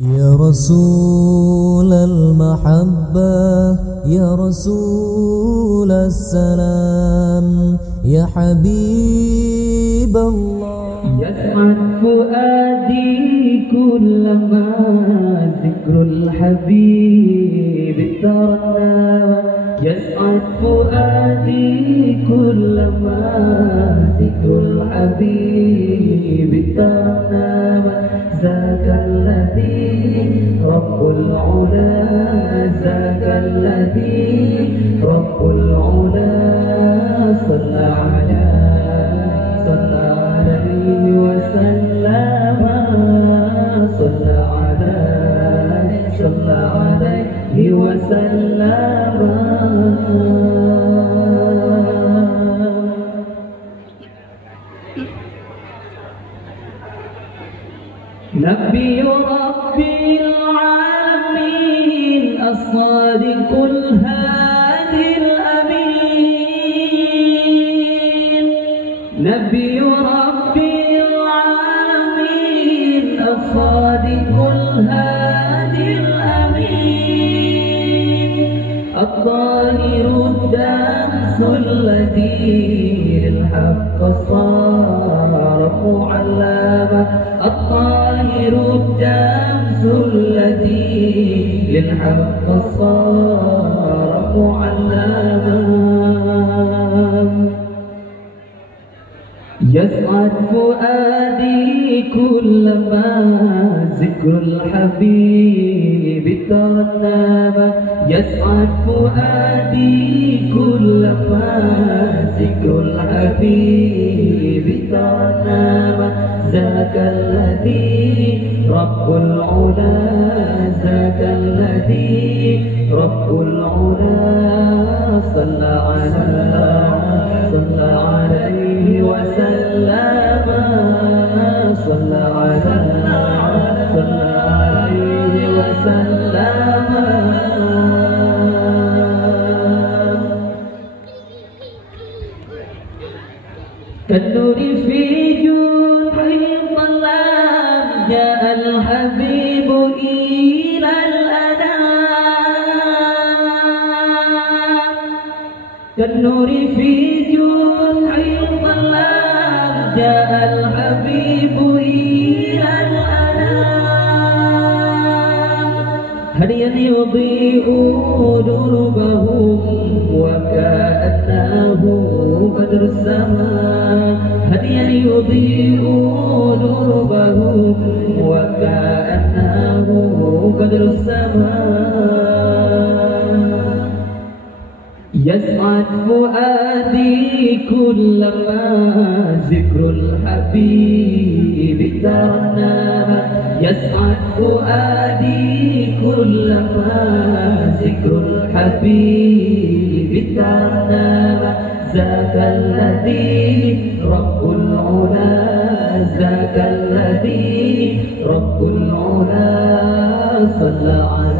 يا رسول المحبة يا رسول السلام يا حبيب الله يسعد فؤادي كلما ذكر الحبيب ترنم يسعد فؤادي كلما ذكر الحبيب ترنم ذاك الذي رب العلا ذاك الذي رب العلا صلى عليه وسلم صلى عليه وسلم نبي رب العالمين الصادق الهادي الأمين نبي رب العالمين الصادق الهادي الأمين الطاهر الدامس الذي للحق صار معلما الطاهر الدامس الذي للحق صار معلما يسعد فؤادي كلما ذكر الحبيب ترنم يسعد فؤادي كلما ذكر الحبيب ترنم ذاك الذي رب العلا ذاك الذي رب العلا صلى عليه وسلم صلى عليه وسلم كالنور في جنح الظلام جاء الحبيب إلى الأنام كالنور في جنح الظلام جاء الحبيب إلى الأنام هديا يضيء دربهم وكأنه بدر السماء هديا يضيء دربهم وكأنه بدر السماء يسعد فؤادي كلما ذكر الحبيب ترنم يسعد فؤادي كلما ذكر الحبيب ترنم ذاك الذي رب العلا ذاك الذي رب العلا صلى عليه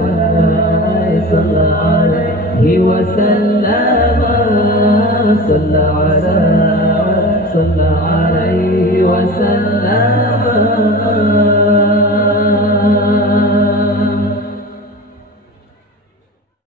وسلم صلى عليه وسلم